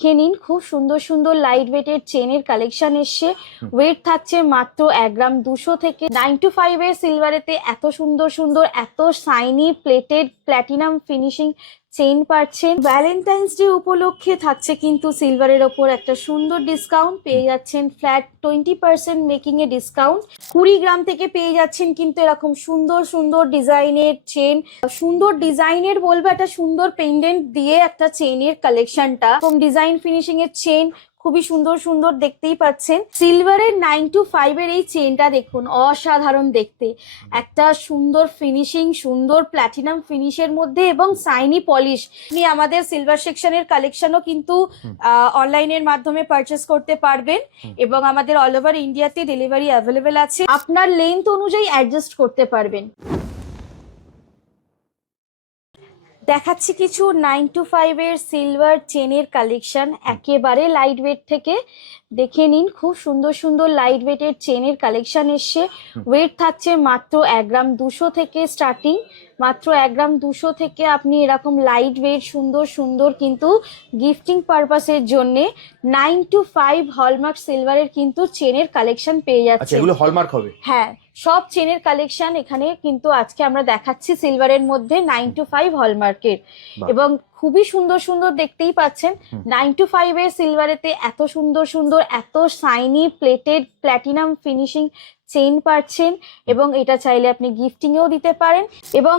দেখে নিন, খুব সুন্দর সুন্দর লাইট ওয়েটের চেনের কালেকশন এসছে। ওয়েট থাকছে মাত্র 1 গ্রাম 200 থেকে। 9 to 5 এর সিলভারেতে এত সুন্দর সুন্দর এত shiny plated platinum finishing chain পাচ্ছেন। ভ্যালেন্টাইন্স ডে উপলক্ষে থাকছে কিন্তু সিলভারের ওপর একটা সুন্দর ডিসকাউন্ট পেয়ে যাচ্ছেন। ফ্ল্যাট 20% মেকিং এ ডিসকাউন্ট। 20 গ্রাম থেকে পেয়ে যাচ্ছেন কিন্তু এরকম সুন্দর সুন্দর ডিজাইনের চেন, সুন্দর ডিজাইনের বলবো, একটা সুন্দর পেন্ডেন্ট দিয়ে একটা চেইনের কালেকশনটা, ডিজাইন ফিনিশিং এর চেন খুবই সুন্দর সুন্দর দেখতেই পাচ্ছেন। সিলভারের 9 to 5 এর এই চেনটা দেখুন, অসাধারণ দেখতে, একটা সুন্দর ফিনিশিং, সুন্দর প্ল্যাটিনাম ফিনিশের মধ্যে এবং শাইনি পলিশ। আপনি আমাদের সিলভার সেকশনের কালেকশনও কিন্তু অনলাইনের মাধ্যমে পারচেস করতে পারবেন এবং আমাদের অল ওভার ইন্ডিয়াতে ডেলিভারি অ্যাভেলেবেল আছে। আপনার লেন্থ অনুযায়ী অ্যাডজাস্ট করতে পারবেন। দেখাচ্ছি কিছু 9 to 5 এর সিলভার চেনের কালেকশন, একেবারে লাইট ওয়েট থেকে। দেখে নিন, খুব সুন্দর সুন্দর লাইট ওয়েটের চেনের কালেকশন এসছে। ওয়েট থাকছে মাত্র 1 গ্রাম 200 থেকে স্টার্টিং। মাত্র 1 গ্রাম 200 থেকে আপনি এরকম লাইট ওয়েট সুন্দর সুন্দর কিন্তু গিফটিং পারপাসের জন্য 9 to 5 হলমার্ক সিলভারের কিন্তু চেনের কালেকশন পেয়ে যাচ্ছে। এগুলো হলমার্ক হবে? হ্যাঁ, সব চেনের কালেকশন এখানে কিন্তু আজকে আমরা দেখাচ্ছি সিলভারের মধ্যে 9 to 5 হলমার্কের, এবং খুবই সুন্দর সুন্দর দেখতেই পাচ্ছেন। 9 to 5 এর সিলভারেতে এত সুন্দর সুন্দর এত shiny plated platinum finishing chain পাচ্ছেন, এবং এটা চাইলে আপনি গিফটিং এও দিতে পারেন। এবং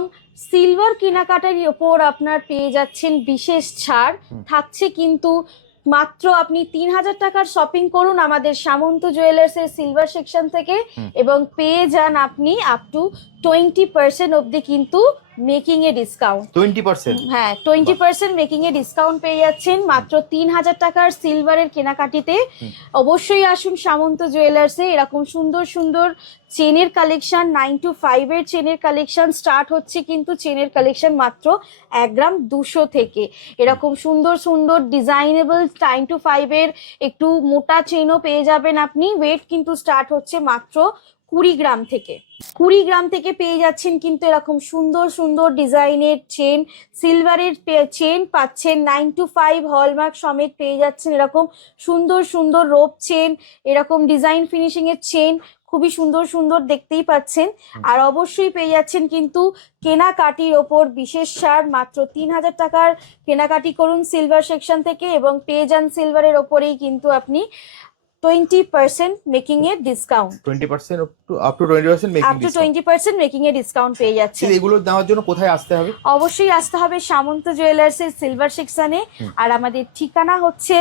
সিলভার কেনাকাটার ওপর আপনার পেয়ে যাচ্ছেন বিশেষ ছাড় থাকছে কিন্তু। মাত্র আপনি 3000 টাকার শপিং করুন আমাদের সামন্ত জুয়েলার্স এর সিলভার সেকশন থেকে, এবং পেয়ে যান আপনি আপ টু 20% অব্দি কিন্তু মেকিং এ ডিসকাউন্ট। 20%? হ্যাঁ, 20% মেকিং এ ডিসকাউন্ট পেয়ে যাচ্ছেন মাত্র 3000 টাকার সিলভারের কেনাকাটিতে। অবশ্যই আসুন সামন্ত জুয়েলার্সে। এরকম সুন্দর সুন্দর চেনের কালেকশন, 9 to 5 এর চেনের কালেকশন স্টার্ট হচ্ছে কিন্তু চেনের কালেকশন মাত্র 1 গ্রাম 200 থেকে। এরকম সুন্দর সুন্দর ডিজাইনেবল 9 to 5 এর একটু মোটা চেনও পেয়ে যাবেন আপনি। ওয়েট কিন্তু স্টার্ট হচ্ছে মাত্র 20 গ্রাম থেকে। 20 গ্রাম থেকে পেয়ে যাচ্ছেন কিন্তু এরকম সুন্দর সুন্দর ডিজাইনের চেন, সিলভারের চেন পাচ্ছেন। 9 to 5 হলমার্ক সমেত পেয়ে যাচ্ছেন এরকম সুন্দর সুন্দর রোপ চেন, এরকম ডিজাইন ফিনিশিং এর চেন খুবই সুন্দর সুন্দর দেখতেই পাচ্ছেন। আর অবশ্যই পেয়ে যাচ্ছেন কিন্তু কেনাকাটির ওপর বিশেষ ছাড়। মাত্র 3000 টাকার কেনাকাটি করুন সিলভার সেকশন থেকে এবং পেয়ে যান সিলভারের ওপরেই কিন্তু আপনি 20% মেকিং এর discount. 20% up to 20% making up to 20% making এর ডিসকাউন্ট পেয়ে যাচ্ছে। এগুলো নেওয়ার জন্য কোথায় আসতে হবে? অবশ্যই আসতে হবে সামন্ত জুয়েলার্স এর সিলভার সেকশনে। আর আমাদের ঠিকানা হচ্ছে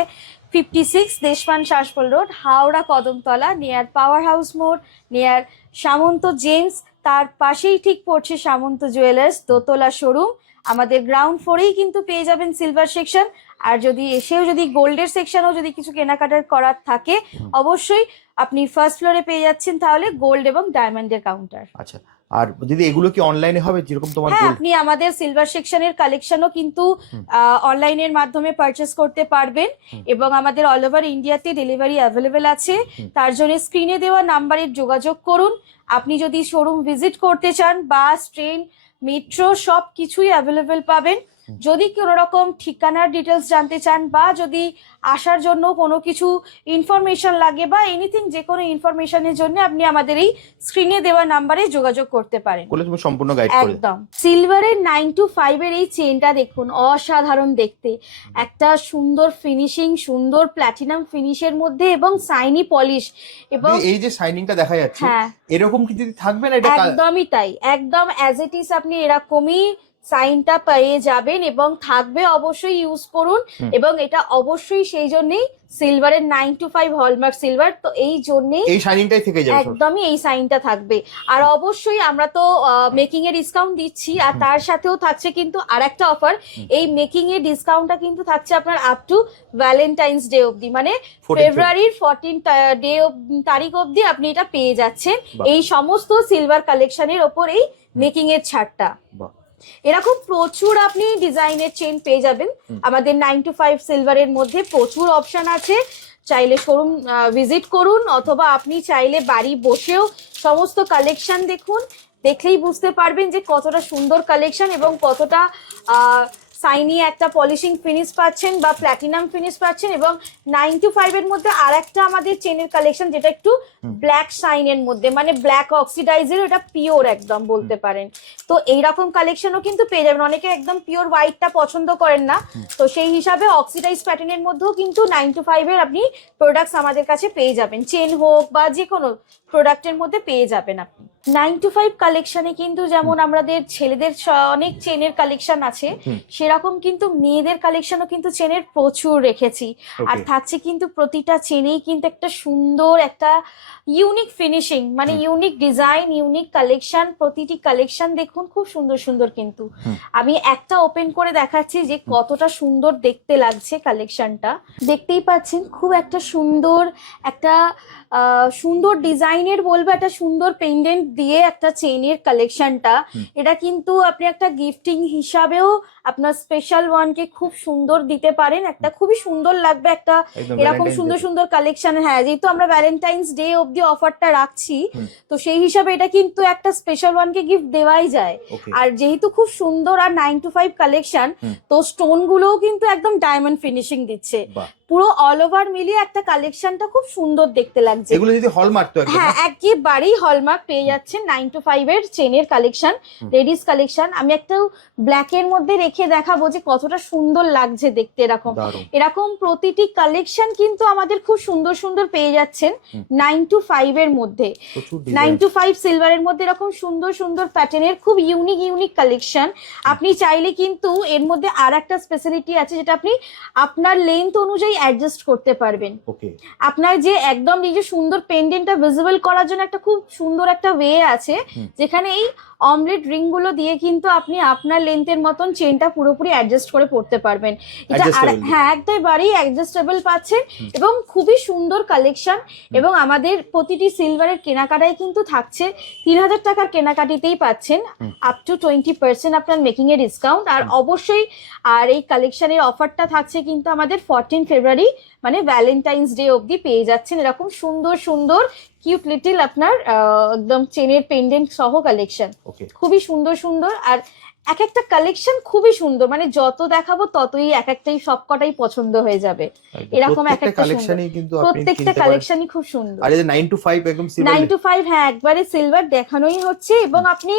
56 Deshpran Sasmal road, Howrah Kadamtala, near power house মোড়, নিয়ার সামন্ত জেমস। তার পাশেই ঠিক পড়ছে সামন্ত জুয়েলার্স দোতলা শোরুম। আমাদের গ্রাউন্ড ফ্লোরেই কিন্তু পেয়ে যাবেন সিলভার সেকশন। আর যদি এসেও যদি গোল্ডের সেকশনও যদি কিছু কেনাকাটার করার থাকে, অবশ্যই আপনি ফার্স্ট ফ্লোরে পেয়ে যাচ্ছেন তাহলে গোল্ড এবং ডায়মন্ডের কাউন্টার। আচ্ছা, আর দিদি এগুলো কি অনলাইনে হবে যেরকম তোমার? হ্যাঁ, আপনি আমাদের সিলভার সেকশনের কালেকশনও কিন্তু অনলাইনের মাধ্যমে পারচেস করতে পারবেন এবং আমাদের অল ওভার ইন্ডিয়াতে ডেলিভারি অ্যাভেলেবেল আছে। তার জন্য স্ক্রিনে দেওয়া নাম্বারে যোগাযোগ করুন। আপনি যদি শোরুম ভিজিট করতে চান, বাস, ট্রেন, মেট্রো সব কিছুই অ্যাভেলেবেল পাবেন। যদি কোনো রকম ঠিকানার ডিটেলস জানতে চান বা যদি আসার জন্য কোনো কিছু ইনফরমেশন লাগে বা এনিথিং, যে কোনো ইনফরমেশনের জন্য আপনি আমাদের এই স্ক্রিনে দেওয়া নাম্বারে যোগাযোগ করতে পারেন। তুমি সম্পূর্ণ গাইড করে একদম। সিলভারের 9 to 5 এর এই চেনটা দেখুন, অসাধারণ দেখতে, একটা সুন্দর ফিনিশিং, সুন্দর প্ল্যাটিনাম ফিনিশের মধ্যে এবং শাইনি পলিশ। এবং এই যে শাইনিংটা দেখা যাচ্ছে, এরকম কি যদি থাকবে না? এটা একদমই তাই, একদম অ্যাজ ইট ইজ আপনি এরকমই সাইনটা পেয়ে যাবেন এবং থাকবে। অবশ্যই ইউজ করুন এবং এটা অবশ্যই সেই জন্যই সিলভারের 9 to 5 হলমার্ক সিলভার, তো এই জন্যই এই শাইনিংটাই থেকে যাবে, একদমই এই সাইনটা থাকবে। আর অবশ্যই আমরা তো মেকিং এর ডিসকাউন্ট দিচ্ছি, আর তার সাথেও থাকছে কিন্তু আরেকটা অফার। এই মেকিং এর ডিসকাউন্টটা কিন্তু থাকছে আপনার আপ টু ভ্যালেন্টাইন্স ডে অবধি, মানে ফেব্রুয়ারির 14 তারিখ অবধি আপনি এটা পেয়ে যাচ্ছেন এই সমস্ত সিলভার কালেকশনের ওপর এই মেকিং এর ছাড়টা। এরকম প্রচুর আপনি ডিজাইনের চেন পেয়ে যাবেন আমাদের 9 to 5 সিলভারের মধ্যে। প্রচুর অপশন আছে, চাইলে শোরুম ভিজিট করুন অথবা আপনি চাইলে বাড়ি বসেও সমস্ত কালেকশন দেখুন। দেখলেই বুঝতে পারবেন যে কতটা সুন্দর কালেকশন এবং কতটা সাইনি একটা পলিশিং ফিনিশ পাচ্ছেন বা প্ল্যাটিনাম ফিনিশ পাচ্ছেন, এবং 9 to 5 এর মধ্যে আর একটা আমাদের চেনের কালেকশন যেটা একটু ব্ল্যাক শাইনের মধ্যে, মানে ব্ল্যাক অক্সিডাইজের, এটা পিওর একদম বলতে পারেন। তো এইরকম কালেকশনও কিন্তু পেয়ে যাবেন। অনেকে একদম পিওর হোয়াইটটা পছন্দ করেন না, তো সেই হিসাবে অক্সিডাইজ প্যাটার্নের মধ্যেও কিন্তু 9 to 5 এর আপনি প্রোডাক্টস আমাদের কাছে পেয়ে যাবেন, চেন হোক বা যে কোনো প্রোডাক্টের মধ্যে পেয়ে যাবেন আপনি। 9 to 5 কালেকশনে কিন্তু যেমন আমাদের ছেলেদের অনেক চেনের কালেকশন আছে, সেরকম কিন্তু মেয়েদের কালেকশনও কিন্তু চেনের প্রচুর রেখেছি। আর থাকছে কিন্তু প্রতিটা চেনেই কিন্তু একটা সুন্দর একটা ইউনিক ফিনিশিং, মানে ইউনিক ডিজাইন, ইউনিক কালেকশন। প্রতিটি কালেকশন দেখুন খুব সুন্দর সুন্দর, কিন্তু আমি একটা ওপেন করে দেখাচ্ছি যে কতটা সুন্দর দেখতে লাগছে কালেকশনটা। দেখতেই পাচ্ছেন খুব একটা সুন্দর, একটা সুন্দর ডিজাইনের বলবো, একটা সুন্দর পেন্ডেন্ট দিয়ে একটা চেনের কালেকশনটা। এটা কিন্তু আপনি একটা গিফটিং হিসাবেও আপনার স্পেশাল ওয়ানকে খুব সুন্দর দিতে পারেন, একটা খুবই সুন্দর লাগবে একটা এরকম সুন্দর সুন্দর কালেকশন। হ্যাঁ, যেহেতু আমরা ভ্যালেন্টাইন্স ডে অবধি অফারটা রাখছি, তো সেই হিসাবে এটা কিন্তু একটা স্পেশাল ওয়ানকে গিফট দেওয়াই যায়। আর যেহেতু খুব সুন্দর আর 9 to 5 কালেকশন, তো স্টোন গুলোও কিন্তু একদম ডায়মন্ড ফিনিশিং দিচ্ছে। পুরো অল ওভার মিলিয়ে একটা কালেকশনটা খুব সুন্দর দেখতে লাগছে। এগুলো যদি হলমার্ক তো একদম, হ্যাঁ একেবারেই হলমার্ক পেয়ে যাচ্ছেন 9 to 5 এর চেনের কালেকশন, লেডিস কালেকশন। আমি একটা ব্ল্যাক এর মধ্যে রেখে দেখাবো যে কতটা সুন্দর লাগছে দেখতে। এরকম প্রতিটি কালেকশন কিন্তু আমাদের খুব সুন্দর সুন্দর পেয়ে যাচ্ছেন 9 to 5 এর মধ্যে। 9 to 5 সিলভারের মধ্যে এরকম সুন্দর সুন্দর প্যাটার্নের খুব ইউনিক ইউনিক কালেকশন। আপনি চাইলে কিন্তু এর মধ্যে আর একটা স্পেশালিটি আছে, যেটা আপনি আপনার লেন্থ অনুযায়ী অ্যাডজাস্ট করতে পারবেন। আপনার যে একদম এই যে সুন্দর পেন্ডেন্টটা ভিজিবল করার জন্য একটা খুব সুন্দর একটা ওয়ে আছে, যেখানে এই অমলেট রিং গুলো দিয়ে কিন্তু আপনি আপনার লেন্থের মতন চেনটা পুরোপুরি অ্যাডজাস্ট করে পড়তে পারবেন। এটা হ্যাঁ একদমই অ্যাডজাস্টেবল পাচ্ছেন, এবং খুবই সুন্দর কালেকশন। এবং আমাদের প্রতিটি সিলভারের কেনাকাটায় কিন্তু থাকছে 3000 টাকার কেনাকাটিতেই পাচ্ছেন আপ টু 20% আপনার মেকিং এর ডিসকাউন্ট। আর অবশ্যই আর এই কালেকশনের অফারটা থাকছে কিন্তু আমাদের 14 ফেব্রুয়ারি, মানে ভ্যালেন্টাইন্স ডে অবধি পেয়ে যাচ্ছেন এরকম সুন্দর সুন্দর কিউট লিটিল আপনার একদম চেনের পেন্ডেন্ট সহ কালেকশন। খুবই সুন্দর সুন্দর, আর এক একটা কালেকশন খুবই সুন্দর, মানে যত দেখাবো ততই এক একটাই সবকটাই পছন্দ হয়ে যাবে। এরকম এক একটা কালেকশনই কিন্তু প্রত্যেকটা কালেকশনই খুব সুন্দর। আর এই যে 9 to 5 একদম সিলভার, 9 to 5 হ্যাঁ একবারে সিলভার দেখানোই হচ্ছে। এবং আপনি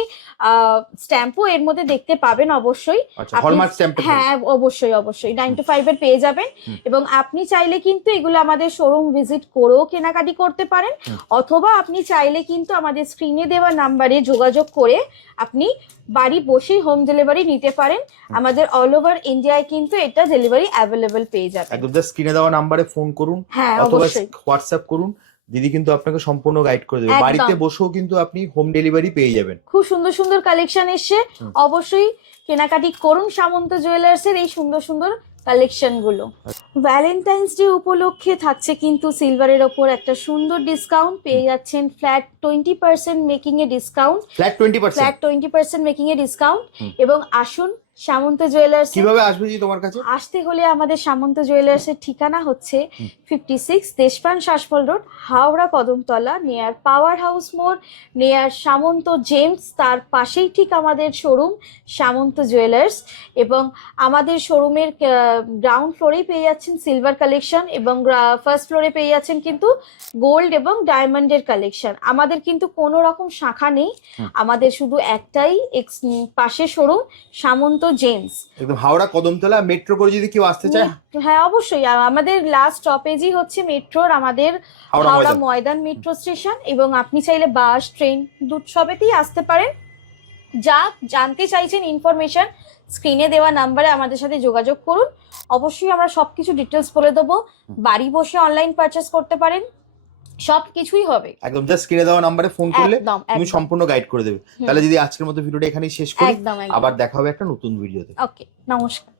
স্ট্যাম্পও এর মধ্যে দেখতে পাবেন অবশ্যই। হলমার্ক স্ট্যাম্প, হ্যাঁ অবশ্যই অবশ্যই 9 to 5 এর পেয়ে যাবেন। এবং আপনি চাইলে কিন্তু এগুলো আমাদের শোরুম ভিজিট করেও কেনাকাটি করতে পারেন, অথবা আপনি চাইলে কিন্তু আমাদের স্ক্রিনে দেওয়া নাম্বারে যোগাযোগ করে আপনি বাড়ি বসেই হোম ডেলিভারি নিতে পারেন। আমাদের অল ওভার ইন্ডিয়ায় কিন্তু এটা ডেলিভারি অ্যাভেলেবল পেয়ে যাবেন। একদম জাস্ট স্ক্রিনে দেওয়া নাম্বারে ফোন করুন অথবা হোয়াটসঅ্যাপ করুন, দিদি কিন্তু আপনাকে সম্পূর্ণ গাইড করে দেবে। বাড়িতে বসেও কিন্তু আপনি হোম ডেলিভারি পেয়ে যাবেন। খুব সুন্দর সুন্দর কালেকশন এসছে, অবশ্যই কেনাকাটি করুন সামন্ত জুয়েলার্সের এই সুন্দর সুন্দর কালেকশন গুলো। ভ্যালেন্টাইন্স ডে উপলক্ষে থাকছে কিন্তু সিলভারের ওপর একটা সুন্দর ডিসকাউন্ট পেয়ে যাচ্ছেন, ফ্ল্যাট 20% মেকিং এ ডিসকাউন্ট, ফ্ল্যাট 20% মেকিং এ ডিসকাউন্ট। এবং আসুন সামন্ত জুয়েলার্স। কিভাবে আসবে জি তোমার কাছে? আসতে হলে আমাদের সামন্ত জুয়েলার্স এর ঠিকানা হচ্ছে 56 Deshpran Sasmal road, Howrah Kadamtala, near power house মোড়, নিয়ার সামন্ত জেমস, তার পাশেই ঠিক আমাদের শোরুম সামন্ত জুয়েলার্স। এবং আমাদের শোরুমের গ্রাউন্ড ফ্লোরেই পেয়ে যাচ্ছেন সিলভার কালেকশন, এবং ফার্স্ট ফ্লোরে পেয়ে যাচ্ছেন কিন্তু গোল্ড এবং ডায়মন্ডের কালেকশন। আমাদের কিন্তু কোনো রকম শাখা নেই, আমাদের শুধু একটাই পাশে শোরুম সামন্ত জেমস, একদম হাওড়া কদমতলা। মেট্রো করে যদি কেউ আসতে চায়, হ্যাঁ অবশ্যই আমাদের লাস্ট স্টপেজই হচ্ছে মেট্রোর আমাদের হাওড়া ময়দান মেট্রো স্টেশন। এবং আপনি চাইলে বাস ট্রেন সবেতেই আসতে পারেন। যা জানতে চাইছেন ইনফরমেশন স্ক্রিনে দেওয়া নাম্বারে আমাদের সাথে যোগাযোগ করুন, অবশ্যই আমরা সবকিছু ডিটেলস বলে দেবো। বাড়ি বসে অনলাইন পারচেস করতে পারেন, সবকিছুই হবে। একদম জাস্ট স্ক্রিনে দেওয়া নম্বরে ফোন করলে তুমি সম্পূর্ণ গাইড করে দেবে। তাহলে যদি আজকের মতো ভিডিওটা এখানেই শেষ করি, আবার দেখা হবে একটা নতুন ভিডিওতে। ওকে, নমস্কার।